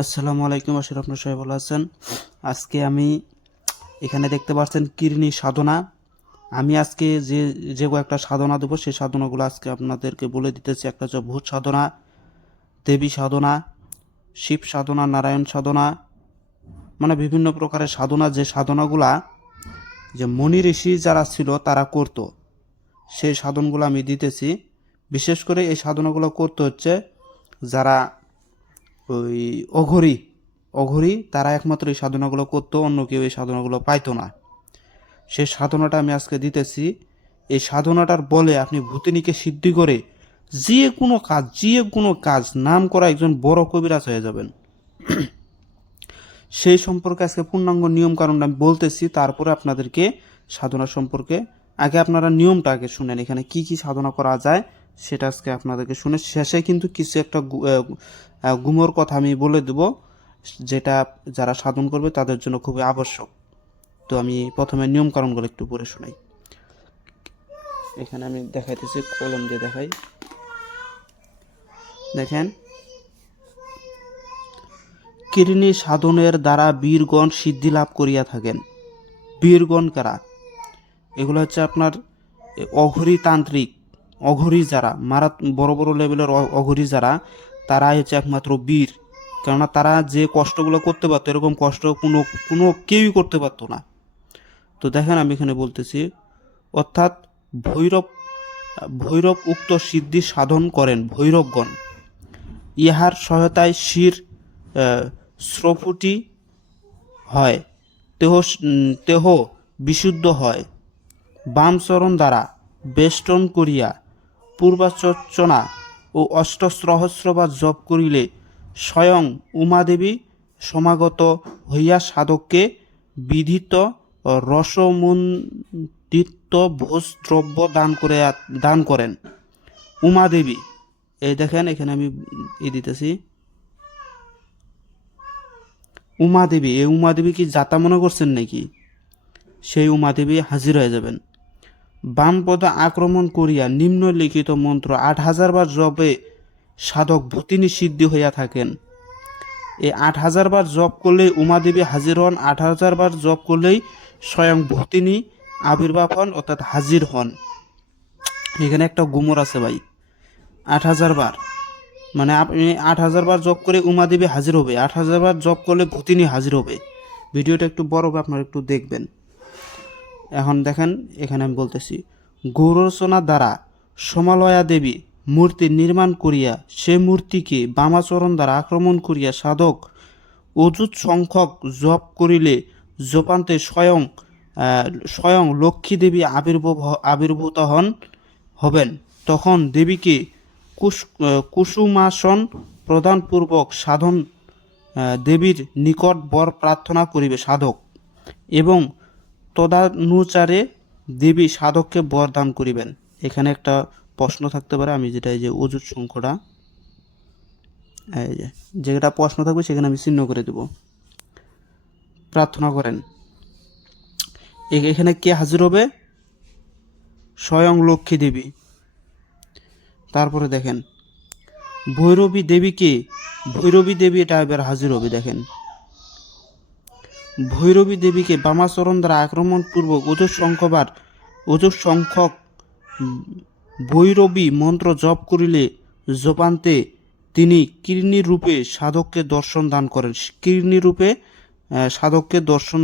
আসসালামু আলাইকুম আশির আপনার সবাই ভালো আছেন। আজকে আমি এখানে দেখতে পাচ্ছেন কিরনি সাধনা। আমি আজকে যে যে কয়েকটা সাধনা দেবো, সেই সাধনাগুলো আজকে আপনাদেরকে বলে দিতেছি। একটা হচ্ছে ভূত সাধনা, দেবী সাধনা, শিব সাধনা, নারায়ণ সাধনা মানে বিভিন্ন প্রকারের সাধনা। যে সাধনাগুলা, যে মনি ঋষি যারা ছিল, তারা করতো। সেই সাধনগুলো আমি দিতেছি। বিশেষ করে এই সাধনাগুলো করতে হচ্ছে যারা ওই অঘরি অঘরি তারা একমাত্র এই সাধনাগুলো করতো, অন্য কেউ এই সাধনাগুলো পাইতো না। সেই সাধনাটা আমি আজকে দিতেছি। এই সাধনাটার বলে আপনি ভূতিনীকে সিদ্ধি করে যে কোনো কাজ যে কোনো কাজ নাম করা একজন বড় কবিরাজ হয়ে যাবেন। সেই সম্পর্কে আজকে পূর্ণাঙ্গ নিয়ম কারণটা আমি বলতেছি। তারপরে আপনাদেরকে সাধনা সম্পর্কে, আগে আপনারা নিয়মটা আগে শুনেন, এখানে কি কি সাধনা করা যায় সেটা আজকে আপনাদেরকে শুনে শেষে কিন্তু কিছু একটা গুমর কথা আমি বলে দেব, যেটা যারা সাধন করবে তাদের জন্য খুবই আবশ্যক। তো আমি প্রথমে নিয়ম কারণগুলো একটু পড়ে শোনাই। এখানে আমি দেখাইতেছি, কলম দিয়ে দেখাই। দেখেন, কিরণী সাধনের দ্বারা বীরগণ সিদ্ধি লাভ করিয়া থাকেন। বীরগণ কারা? এগুলো হচ্ছে আপনার অঘরী তান্ত্রিক অঘরী যারা মারা বড় বড় লেভেলের অঘরী যারা তারাই হচ্ছে একমাত্র বীর। কেননা তারা যে কষ্টগুলো করতে পারতো, এরকম কষ্ট কোনো কোনো কেউই করতে পারতো না। তো দেখেন আমি এখানে বলতেছি, অর্থাৎ ভৈরব ভৈরব উক্ত সিদ্ধি সাধন করেন ভৈরবগণ। ইহার সহায়তায় শির স্রফুটি হয় দেহ দেহ বিশুদ্ধ হয়। বামচরণ দ্বারা বেষ্টন করিয়া পূর্বাচর্চনা ও অষ্টসহস্রবার জপ করিলে স্বয়ং উমাদেবী সমাগত হইয়া সাধককে বিধিত রসমন্ডিত ভোজ দ্রব্য দান করে দান করেন। উমাদেবী, এই দেখেন, এখানে আমি ই দিতেছি। উমাদেবী, এই উমাদেবী কি যাতা মনে করছেন নাকি? সেই উমাদেবী হাজির হয়ে যাবেন। বামপদ আক্রমণ করিয়া নিম্নলিখিত মন্ত্র আট হাজার বার জপে সাধক ভূতিনী সিদ্ধি হইয়া থাকেন। এই আট হাজার বার জপ করলেই উমাদেবী হাজির হন, আট হাজার বার জপ করলেই স্বয়ং ভূতিনী আবির্ভাব হন, অর্থাৎ হাজির হন। এখানে একটা গুমর আছে ভাই। আট হাজার বার। মানে আপনি আট হাজার বার জব করে উমাদেবী হাজির হবে, আট হাজার বার জব করলে ভূতিনী হাজির হবে। ভিডিওটা একটু বড় আপনারা একটু দেখবেন। এখন দেখেন, এখানে আমি বলতেছি গৌরচনা দ্বারা সমালয়া দেবী মূর্তি নির্মাণ করিয়া সে মূর্তিকে বামাচরণ দ্বারা আক্রমণ করিয়া সাধক অযুত সংখ্যক জপ করিলে জপান্তে স্বয়ং স্বয়ং লক্ষ্মী দেবী আবির্ভূত আবির্ভূত হন, হবেন। তখন দেবীকে কুস কুসুমাসন প্রদানপূর্বক সাধন দেবীর নিকট বর প্রার্থনা করিবে সাধক এবং তদানুচারে দেবী সাধককে বর দান করিবেন। এখানে একটা প্রশ্ন থাকতে পারে, আমি যেটা এই যে অজুত সংখ্যটা, এই যে যেটা প্রশ্ন থাকবে সেখানে আমি চিহ্ন করে দেব। প্রার্থনা করেন। এখানে কে হাজির হবে? স্বয়ং লক্ষ্মী দেবী। তারপরে দেখেন, ভৈরবী দেবীকে, ভৈরবী দেবী এটা এবার হাজির হবে, দেখেন। ভৈরবী দেবীকে বামাচরণ দ্বারা আক্রমণ পূর্বক অজর সংখ্যবার অজর সংখ্যক ভৈরবী মন্ত্র জপ করিলে জপান্তে তিনি কীর্ণি রূপে সাধককে দর্শন দান করেন। কীর্ণি রূপে সাধককে দর্শন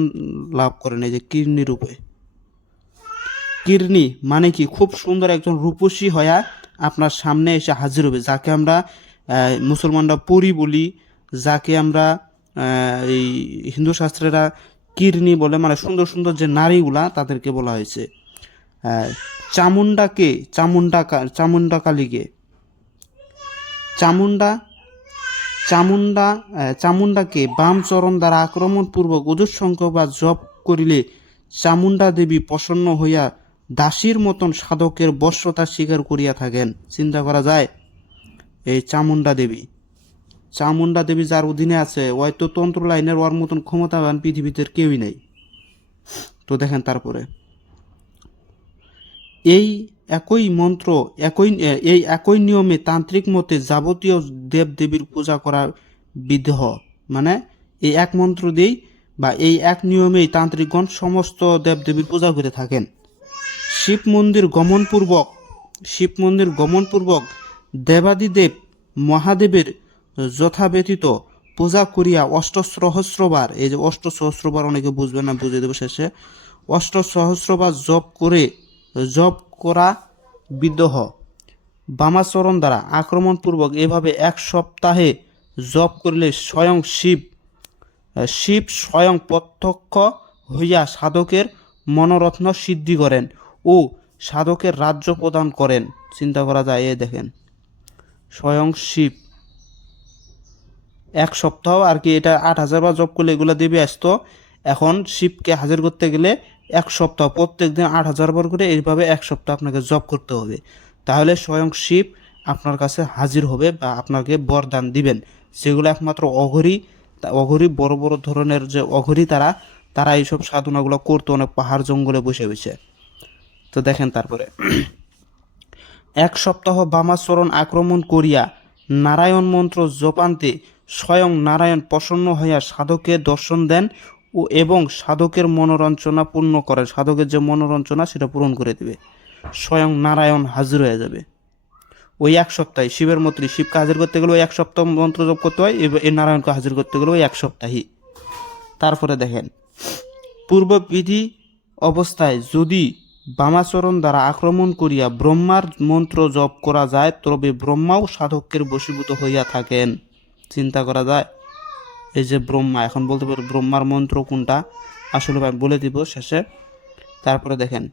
লাভ করেন এই যে কীর্ণি রূপে কীর্ণি মানে কি? খুব সুন্দর একজন রূপসী হয়া আপনার সামনে এসে হাজির হবে, যাকে আমরা মুসলমানরা পরি বলি, যাকে আমরা এই হিন্দু শাস্ত্রেরা কীর্ণি বলে মানে সুন্দর সুন্দর যে নারীগুলা তাদেরকে বলা হয়েছে। চামুন্ডাকে চামুন্ডা চামুন্ডা কালীকে চামুন্ডা চামুন্ডা চামুন্ডাকে বাম চরণ দ্বারা আক্রমণপূর্বক অজুর সংখ্যক বা জপ করিলে চামুন্ডা দেবী প্রসন্ন হইয়া দাসীর মতন সাধকের বশ্যতা স্বীকার করিয়া থাকেন। চিন্তা করা যায়? এই চামুন্ডা দেবী। চামুন্ডা দেবী যার অধীনে আছে, হয়তো তন্ত্র লাইনের ওর মতন ক্ষমতাবান পৃথিবীতে কেউই নেই। তো দেখেন তারপরে। এই একই মন্ত্র, একই এই একই নিয়মে তান্ত্রিক মতে যাবতীয় দেব দেবীর পূজা করা বিধ মানে এই এক মন্ত্র দিয়েই বা এই এক নিয়মেই তান্ত্রিকগণ সমস্ত দেবদেবীর পূজা করে থাকেন। শিব মন্দির গমনপূর্বক, শিব মন্দির গমনপূর্বক দেবাদিদেব মহাদেবের যথাব্যতীত পূজা করিয়া অষ্ট সহস্রবার এই যে অষ্ট সহস্রবার অনেকে বুঝবে না বুঝে দেবো শেষে অষ্ট সহস্রবার জপ করে, জপ করা বিদ্রোহ। বামাচরণ দ্বারা আক্রমণপূর্বক এভাবে এক সপ্তাহে জপ করিলে স্বয়ং শিব শিব স্বয়ং প্রত্যক্ষ হইয়া সাধকের মনোরত্ন সিদ্ধি করেন ও সাধকের রাজ্য প্রদান করেন। চিন্তা করা যায় এ দেখেন। স্বয়ং শিব। এক সপ্তাহ আর কি এটা আট হাজার বার জব করলে এগুলো দেবে আসতো। এখন শিবকে হাজির করতে গেলে এক সপ্তাহ, প্রত্যেক দিন আট হাজার বার করে এইভাবে এক সপ্তাহ আপনাকে জব করতে হবে। তাহলে স্বয়ং শিব আপনার কাছে হাজির হবে বা আপনাকে বরদান দিবেন। সেগুলো একমাত্র অঘরি অঘরি বড় বড় ধরনের যে অঘরি তারা তারা এইসব সাধনাগুলো করতো অনেক পাহাড় জঙ্গলে বসে বসে। তো দেখেন তারপরে। এক সপ্তাহ বামাচরণ আক্রমণ করিয়া নারায়ণ মন্ত্র জপান্তে স্বয়ং নারায়ণ প্রসন্ন হইয়া সাধকে দর্শন দেন ও এবং সাধকের মনোরঞ্জনা পূর্ণ করেন। সাধকের যে মনোরঞ্জনা সেটা পূরণ করে দিবে। স্বয়ং নারায়ণ হাজির হয়ে যাবে। ওই এক সপ্তাহে শিবের মন্ত্রী শিবকে হাজির করতে গেলে ওই এক সপ্তাহ মন্ত্র জপ করতে হয় এই নারায়ণকে হাজির করতে গেলে ওই এক সপ্তাহই। তারপরে দেখেন পূর্ব বিধি অবস্থায় যদি বামাচরণ দ্বারা আক্রমণ করিয়া ব্রহ্মার মন্ত্র জপ করা যায়, তবে ব্রহ্মাও সাধকের বশীভূত হইয়া থাকেন। চিন্তা করা যায়। এই যে ব্রহ্মা, এখন বলতে পারি ব্রহ্মার মন্ত্র কোনটা? আসলে আমি বলে দিব শেষে। তারপরে দেখেন,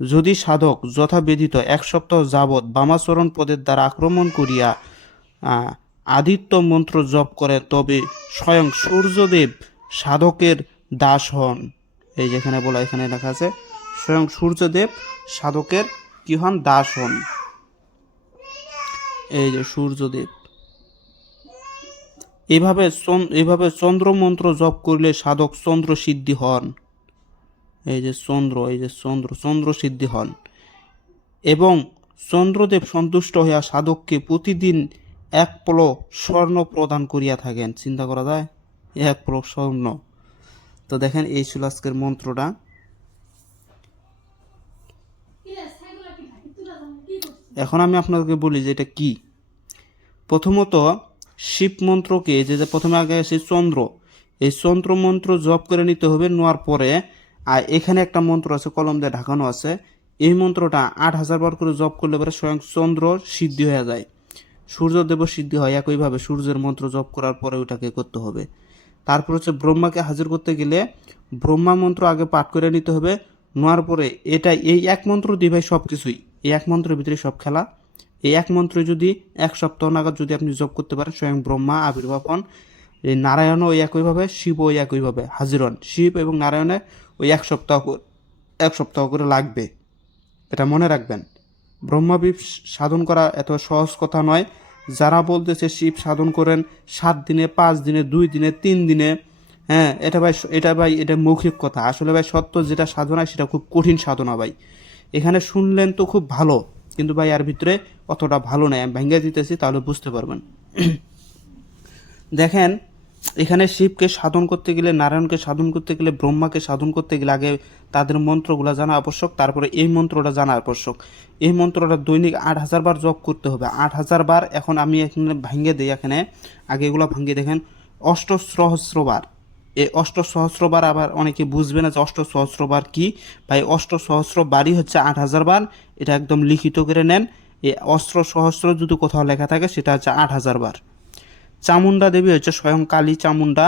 যদি সাধক যথাবিধিত এক সপ্তাহ যাবৎ বামাচরণ পদের দ্বারা আক্রমণ করিয়া আদিত্য মন্ত্র জপ করে, তবে স্বয়ং সূর্যদেব সাধকের দাস হন। এই যেখানে বলা, এখানে লেখা আছে, স্বয়ং সূর্যদেব সাধকের কি হন? দাস হন। এই যে সূর্যদেব। এভাবে এভাবে চন্দ্র মন্ত্র জপ করলে সাধক চন্দ্র সিদ্ধি হন। এই যে চন্দ্র, এই যে চন্দ্র চন্দ্র সিদ্ধি হন। এবং চন্দ্রদেব সন্তুষ্ট হইয়া সাধককে প্রতিদিন এক পলো স্বর্ণ প্রদান করিয়া থাকেন। চিন্তা করা যায়? এক পলো স্বর্ণ। তো দেখেন, এই ছিল আজকের মন্ত্রটা। এখন আমি আপনাদেরকে বলি যে এটা কি। প্রথমত শিব মন্ত্রকে যে প্রথমে আগে আছে চন্দ্র, এই চন্দ্র মন্ত্র জপ করে নিতে হবে নেওয়ার পরে, আর এখানে একটা মন্ত্র আছে, কলম দিয়ে ঢাকানো আছে। এই মন্ত্রটা আট হাজার বার করে জপ করলে পরে স্বয়ং চন্দ্র সিদ্ধি হয়ে যায়। সূর্যদেব সিদ্ধি হয় একইভাবে সূর্যের মন্ত্র জপ করার পরে ওটাকে করতে হবে। তারপর হচ্ছে ব্রহ্মাকে হাজির করতে গেলে ব্রহ্মা মন্ত্র আগে পাঠ করে নিতে হবে। নেওয়ার পরে এটা, এই এক মন্ত্র দিয়ে ভাই সব কিছুই এই এক মন্ত্রের ভিতরে সব খেলা। এই এক মন্ত্রে যদি এক সপ্তাহ নাগাদ যদি আপনি জপ করতে পারেন, স্বয়ং ব্রহ্মা, আবির্ভাব হন, এই নারায়ণও ওই একইভাবে শিব ওই একইভাবে হাজির হন। শিব এবং নারায়ণের ওই এক সপ্তাহ এক সপ্তাহ করে লাগবে। এটা মনে রাখবেন। ব্রহ্মবীপ সাধন করা এত সহজ কথা নয়। যারা বলতেছে শিব সাধন করেন সাত দিনে, পাঁচ দিনে, দুই দিনে, তিন দিনে হ্যাঁ এটা ভাই এটা ভাই, এটা মৌখিক কথা। আসলে ভাই সত্য যেটা সাধনা সেটা খুব কঠিন সাধনা ভাই। এখানে শুনলেন তো খুব ভালো। কিন্তু ভাই এর ভিতরে অতটা ভালো নয় আমি ভেঙে দিতেছি, তাহলে বুঝতে পারবেন। দেখেন, এখানে শিবকে সাধন করতে গেলে, নারায়ণকে সাধন করতে গেলে, ব্রহ্মাকে সাধন করতে গেলে আগে তাদের মন্ত্রগুলো জানা আবশ্যক, তারপরে এই মন্ত্রটা জানা আবশ্যক। এই মন্ত্রটা দৈনিক আট হাজার বার জপ করতে হবে। আট হাজার বার এখন আমি এখানে ভাঙ্গে দিই, এখানে আগে এগুলো ভাঙ্গে দেখেন অষ্ট সহস্রবার এই অষ্ট সহস্রবার আবার অনেকে বুঝবে না যে অষ্ট সহস্রবার কি। ভাই অষ্ট সহস্র বারই হচ্ছে আট হাজার বার। এটা একদম লিখিত করে নেন। এই অস্ত্র সহস্র যদি কোথাও লেখা থাকে, সেটা হচ্ছে আট হাজার বার। চামুন্ডা দেবী হচ্ছে স্বয়ং কালী চামুন্ডা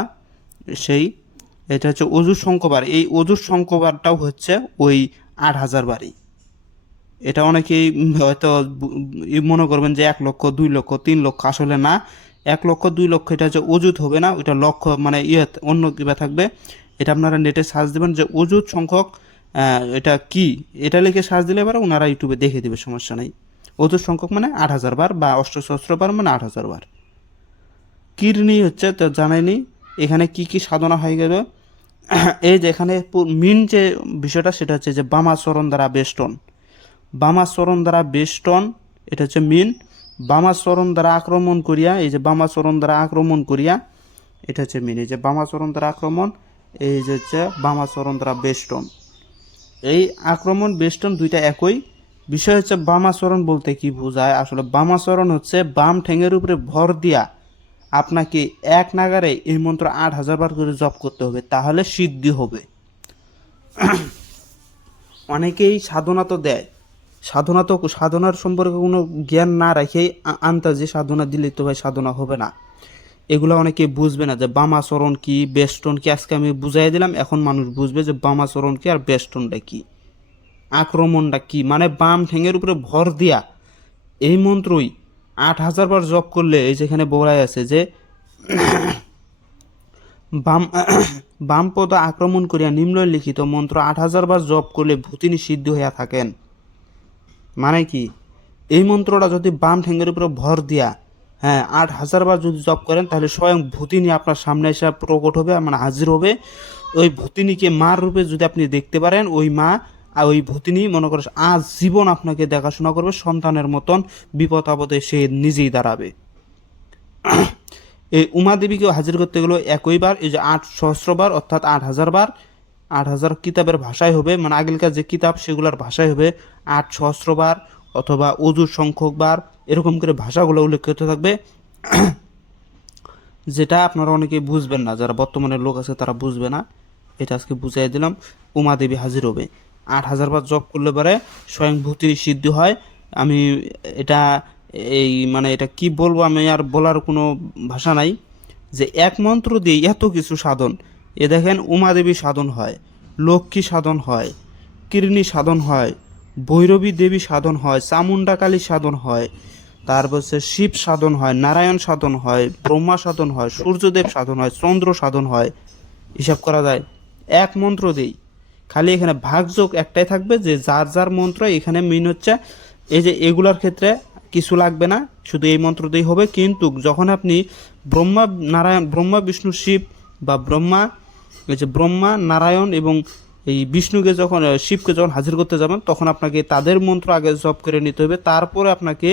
সেই। এটা হচ্ছে অজুর শঙ্কবার এই অজুর শঙ্কবারটাও হচ্ছে ওই আট হাজার বারই। এটা অনেকেই হয়তো মনে করবেন যে এক লক্ষ, দুই লক্ষ, তিন লক্ষ আসলে না। এক লক্ষ, দুই লক্ষ, এটা হচ্ছে অজুত হবে না, ওইটা লক্ষ মানে ইয়ে অন্য কিবা থাকবে। এটা আপনারা নেটে সার্চ দেবেন যে অজুত সংখ্যক এটা কি? এটা লিখে সার্চ দিলে এবার ওনারা ইউটিউবে দেখে দেবে, সমস্যা নেই। অজুত সংখ্যক মানে আট হাজার বার বা অষ্টসহস্র বার মানে আট হাজার বার। কিরনি হচ্ছে, তো জানাইনি এখানে কি কি সাধনা হয়ে গেল। এই যে এখানে মেন যে বিষয়টা, সেটা হচ্ছে যে বামাচরণ দ্বারা বেষ্টন। বামাচরণ দ্বারা বেষ্টন, এটা হচ্ছে মেন বামাচরণ দ্বারা আক্রমণ করিয়া, এই যে বামাচরণ দ্বারা আক্রমণ করিয়া, এটা হচ্ছে মিন যে বামাচরণ দ্বারা আক্রমণ, এই যে হচ্ছে বামাচরণ দ্বারা বেষ্টন। এই আক্রমণ, বেষ্টন দুইটা একই। বিষয় হচ্ছে বামাচরণ বলতে কি বোঝায়? আসলে বামাচরণ হচ্ছে বাম ঠ্যাঙের উপরে ভর দিয়া আপনাকে এক নাগারে এই মন্ত্র আট হাজার বার করে জপ করতে হবে, তাহলে সিদ্ধি হবে। অনেকেই সাধনা তো দেয় সাধনা তো সাধনার সম্পর্কে কোনো জ্ঞান না রেখেই আন্তাজে সাধনা দিলে তো ভাই সাধনা হবে না। এগুলো অনেকে বুঝবে না যে বামাচরণ কি, বেষ্টন কি? আজকে আমি বুঝাই দিলাম, এখন মানুষ বুঝবে যে বামাচরণ কি আর বেষ্টনটা কি? আক্রমণটা কি? মানে বাম ঠেঙের উপরে ভর দিয়া এই মন্ত্রই আট হাজার বার জপ করলে এই যেখানে বলাই আছে যে বাম বাম পদ আক্রমণ করিয়া নিম্নলিখিত মন্ত্র আট হাজার বার জপ করলে ভূতিনি সিদ্ধ হইয়া থাকেন। মানে কি? এই মন্ত্রটা যদি বাম ঠ্যাঙ্গের উপরে ভর দিয়া হ্যাঁ আট হাজার বার যদি জপ করেন, তাহলে স্বয়ং ভূতিনি আপনার সামনে এসে প্রকট হবে মানে হাজির হবে। ওই ভূতিনিকে মার রূপে যদি আপনি দেখতে পারেন, ওই মা আর ওই ভূতিনি, মনে করে আজ জীবন আপনাকে দেখাশোনা করবে, সন্তানের মতন বিপদ আপদে সে নিজেই দাঁড়াবে। এই উমা দেবীকে হাজির করতে গেলে একইবার এই যে আট সহস্রবার অর্থাৎ আট হাজার বার আট হাজার কিতাবের ভাষায় হবে। মানে আগেকার যে কিতাব, সেগুলোর ভাষায় হবে। আট সহস্রবার অথবা অজুর সংখ্যক বার এরকম করে ভাষাগুলো উল্লেখ করতে থাকবে। যেটা আপনারা অনেকে বুঝবেন না, যারা বর্তমানে লোক আছে তারা বুঝবে না। এটা আজকে বুঝাই দিলাম। উমা দেবী হাজির হবে। আট হাজার বার জপ করলে পারে স্বয়ং ভূতির সিদ্ধি হয়। আমি এটা এই মানে এটা কি বলব আমি আর বলার কোনো ভাষা নাই। যে এক মন্ত্র দিয়ে এত কিছু সাধন এ দেখেন উমা দেবী সাধন হয়, লক্ষ্মী সাধন হয়, কীর্ণী সাধন হয়, ভৈরবী দেবী সাধন হয়, চামুণ্ডা কালী সাধন হয়, তারপর হচ্ছে শিব সাধন হয়, নারায়ণ সাধন হয়, ব্রহ্মা সাধন হয়, সূর্যদেব সাধন হয়, চন্দ্র সাধন হয়। হিসাব করা যায়, এক মন্ত্র দেই খালি এখানে ভাগযোগ একটাই থাকবে যে যার যার মন্ত্র, এখানে মেন হচ্ছে এই যে এগুলার ক্ষেত্রে কিছু লাগবে না, শুধু এই মন্ত্র দিয়েই হবে। কিন্তু যখন আপনি ব্রহ্মা নারায়ণ, ব্রহ্মা, বিষ্ণু, শিব বা ব্রহ্মা যে ব্রহ্মা, নারায়ণ এবং এই বিষ্ণুকে যখন শিবকে যখন হাজির করতে যাবেন, তখন আপনাকে তাদের মন্ত্র আগে জপ করে নিতে হবে। তারপরে আপনাকে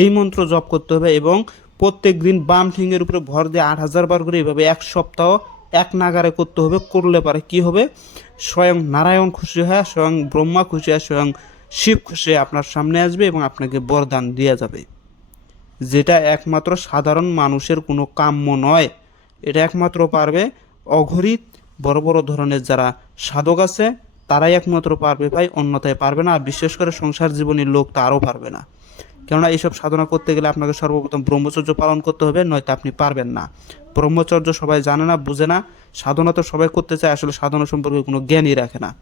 এই মন্ত্র জপ করতে হবে এবং প্রত্যেক দিন বাম ঠিঙের উপরে ভর দিয়ে আট হাজার বার করে এইভাবে এক সপ্তাহ এক নাগারে করতে হবে। করলে পারে কি হবে? স্বয়ং নারায়ণ খুশি হয়, স্বয়ং ব্রহ্মা খুশি হয়, স্বয়ং শিব খুশি আপনার সামনে আসবে এবং আপনাকে বরদান দেওয়া যাবে। যেটা একমাত্র সাধারণ মানুষের কোনো কাম্য নয়। এটা একমাত্র পারবে অঘরিত বড় বড় ধরনের যারা সাধক আছে, তারাই একমাত্র পারবে ভাই, অন্যথায় পারবে না। আর বিশেষ করে সংসার জীবনের লোক তারও পারবে না। কেননা এইসব সাধনা করতে গেলে আপনাকে সর্বপ্রথম ব্রহ্মচর্য পালন করতে হবে, নয়তো আপনি পারবেন না। ব্রহ্মচর্য সবাই জানে না, বুঝে না। সাধনা তো সবাই করতে চায়, আসলে সাধনা সম্পর্কে কোনো জ্ঞানই রাখে না।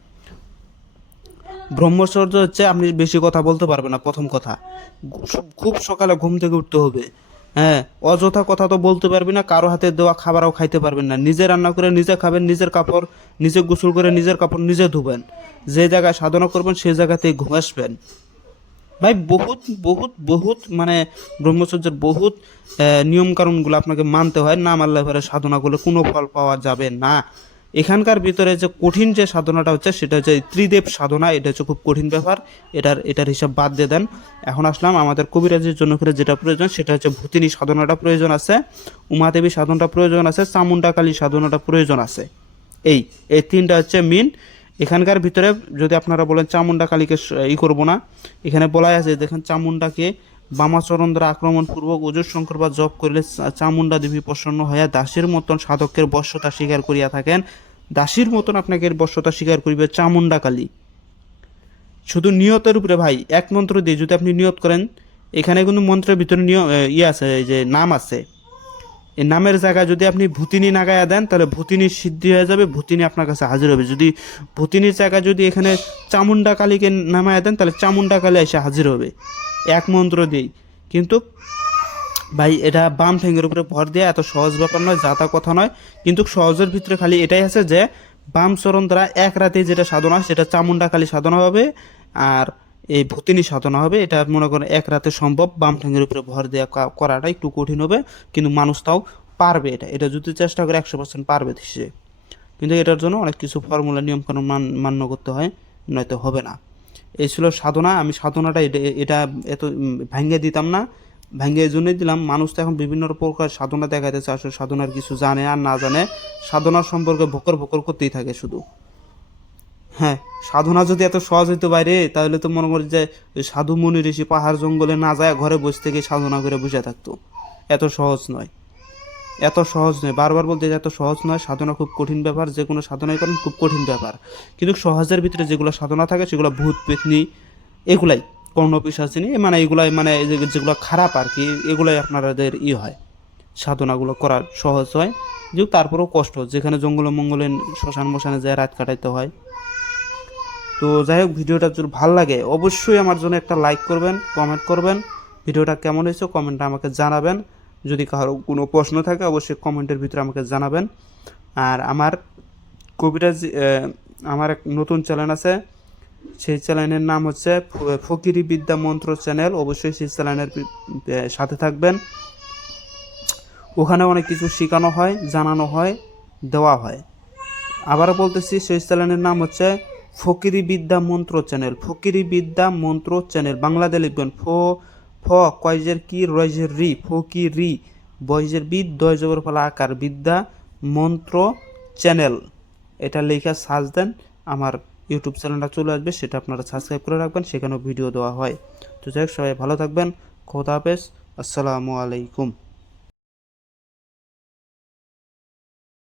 ব্রহ্মচর্য হচ্ছে, আপনি বেশি কথা বলতে পারবেন না, প্রথম কথা। খুব- সকালে ঘুম থেকে উঠতে হবে। হ্যাঁ অযথা কথা তো বলতে পারবি না, কারও হাতে দেওয়া খাবারও খাইতে পারবেন না। নিজে রান্না করে নিজে খাবেন, নিজের কাপড়, নিজে গোসল করে নিজের কাপড় নিজে ধুবেন। যে জায়গায় সাধনা করবেন সেই জায়গাতেই ঘুম আসবেন। ভাই, বহুত বহুত বহুত মানে ব্রহ্মচর্যের বহুত নিয়মকানুনগুলো আপনাকে মানতে হয়। না মানলে পরে সাধনা করলে কোনো ফল পাওয়া যাবে না। এখানকার ভিতরে যে কঠিন যে সাধনাটা হচ্ছে, সেটা হচ্ছে ত্রিদেব সাধনা, এটা হচ্ছে খুব কঠিন ব্যাপার। এটার এটার হিসাব বাদ দিয়ে দেন। এখন আসলাম আমাদের কবিরাজের জন্য করে যেটা প্রয়োজন, সেটা হচ্ছে ভূতিনী সাধনাটা প্রয়োজন আছে, উমাদেবী সাধনটা প্রয়োজন আছে, চামুণ্ডা কালী সাধনাটা প্রয়োজন আছে। এই এই তিনটা হচ্ছে মিন এখানকার ভিতরে যদি আপনারা বলেন চামুণ্ডা কালীকে ই করব না, এখানে বলাই আছে, দেখেন চামুণ্ডাকে বামাচরণ দ্বারা আক্রমণ পূর্বক অজুর শঙ্কর বা জপ করিলে চামুণ্ডা দেবী প্রসন্ন হইয়া দাসের মতন সাধকের বশ্যতা স্বীকার করিয়া থাকেন। দাসীর মতন আপনাকে বশ্যতা স্বীকার করিবে চামুণ্ডা কালী। শুধু নিয়তের উপরে ভাই, এক মন্ত্র দিয়ে যদি আপনি নিয়ত করেন, এখানে কিন্তু মন্ত্রের ভিতরে নিয়ম ইয়ে আছে যে নাম আছে। এই নামের জায়গায় যদি আপনি ভূতিনি নাগায়া দেন, তাহলে ভূতিনির সিদ্ধি হয়ে যাবে, ভূতিনি আপনার কাছে হাজির হবে। যদি ভূতিনির জায়গায় যদি এখানে চামুণ্ডা কালীকে নামায়া দেন, তাহলে চামুণ্ডা কালী এসে হাজির হবে। এক মন্ত্র দিয়েই কিন্তু ভাই, এটা বাম ঠ্যাঙ্গের উপরে ভর দেওয়া এত সহজ ব্যাপার নয় যাতা কথা নয়। কিন্তু সহজের ভিতরে খালি এটাই আছে যে, বাম চরণ দ্বারা এক রাতে যেটা সাধনা সেটা চামুণ্ডা কালী সাধনা হবে, আর এই ভূতিনি সাধনা হবে। এটা মনে করেন এক রাতে সম্ভব, বাম ঠ্যাঙ্গের উপরে ভর দেওয়া করাটা একটু কঠিন হবে, কিন্তু মানুষ তাও পারবে এটা। এটা যদি চেষ্টা করে একশো পার্সেন্ট পারবে সে। কিন্তু এটার জন্য অনেক কিছু ফর্মুলা নিয়মকানুন মান মান্য করতে হয়, নয়তো হবে না। এই ছিল সাধনা, আমি সাধনাটা এটা এটা এত ভাঙ্গে দিতাম না। ভেঙে এই জন্যই দিলাম। মানুষ তো এখন বিভিন্ন প্রকার সাধনা দেখাইতেছে, আসলে সাধনার কিছু জানে আর না জানে। সাধনার সম্পর্কে ভকর ভকর করতেই থাকে শুধু। হ্যাঁ সাধনা যদি এত সহজ হইতো বাইরে, তাহলে তো মনে করি যে সাধু মুনি ঋষি পাহাড় জঙ্গলে না যায় ঘরে বসে থেকে সাধনা করে বসে থাকতো। এত সহজ নয়। এত সহজ নয়। বারবার বলতে এত সহজ নয়। সাধনা খুব কঠিন ব্যাপার, যে কোনো সাধনাই করেন খুব কঠিন ব্যাপার। কিন্তু সহজের ভিতরে যেগুলো সাধনা থাকে, সেগুলো ভূত, পেতনি, এগুলাই কর্ণপিসাচিনী মানে এগুলাই মানে যেগুলো খারাপ আর কি, এগুলাই আপনাদের ই হয়। সাধনাগুলো করা সহজ হয়। কিন্তু তারপরেও কষ্ট। যেখানে জঙ্গলে মঙ্গলে শ্মশান মশানে যায়, রাত কাটাইতে হয়। তো যাই হোক, ভিডিওটা যদি ভালো লাগে, অবশ্যই আমার জন্য একটা লাইক করবেন কমেন্ট করবেন। ভিডিওটা কেমন হয়েছে কমেন্টটা আমাকে জানাবেন। যদি কারও কোনো প্রশ্ন থাকে, অবশ্যই কমেন্টের ভিতরে আমাকে জানাবেন। আর আমার কবিরাজ আমার এক নতুন চ্যানেল আছে। সেই চ্যানেলের নাম হচ্ছে ফকিরি বিদ্যা মন্ত্র চ্যানেল। অবশ্যই সেই চ্যানেলের সাথে থাকবেন। ওখানে অনেক কিছু শেখানো হয়, জানানো হয়, দেওয়া হয়। আবারও বলতেছি, সেই চ্যানেলের নাম হচ্ছে ফকিরি বিদ্যা মন্ত্র চ্যানেল। ফকিরি বিদ্যা মন্ত্র চ্যানেল। বাংলাতে লিখবেন ফ ফ, কয়জের কি, রয়জের রি, ফ কি, রি। বয়জের বিদ, দয় জবর ফলা আকার, বিদ্যা, মন্ত্র, চ্যানেল। এটা লেখা সার্চ দেন, আমার ইউটিউব চ্যানেলটা চলে আসবে, সেটা আপনারা সাবস্ক্রাইব করে রাখবেন, সেখানেও ভিডিও দেওয়া হয়। তো যাই সবাই ভালো থাকবেন, খোদা হাফেজ, আসসালামু আলাইকুম।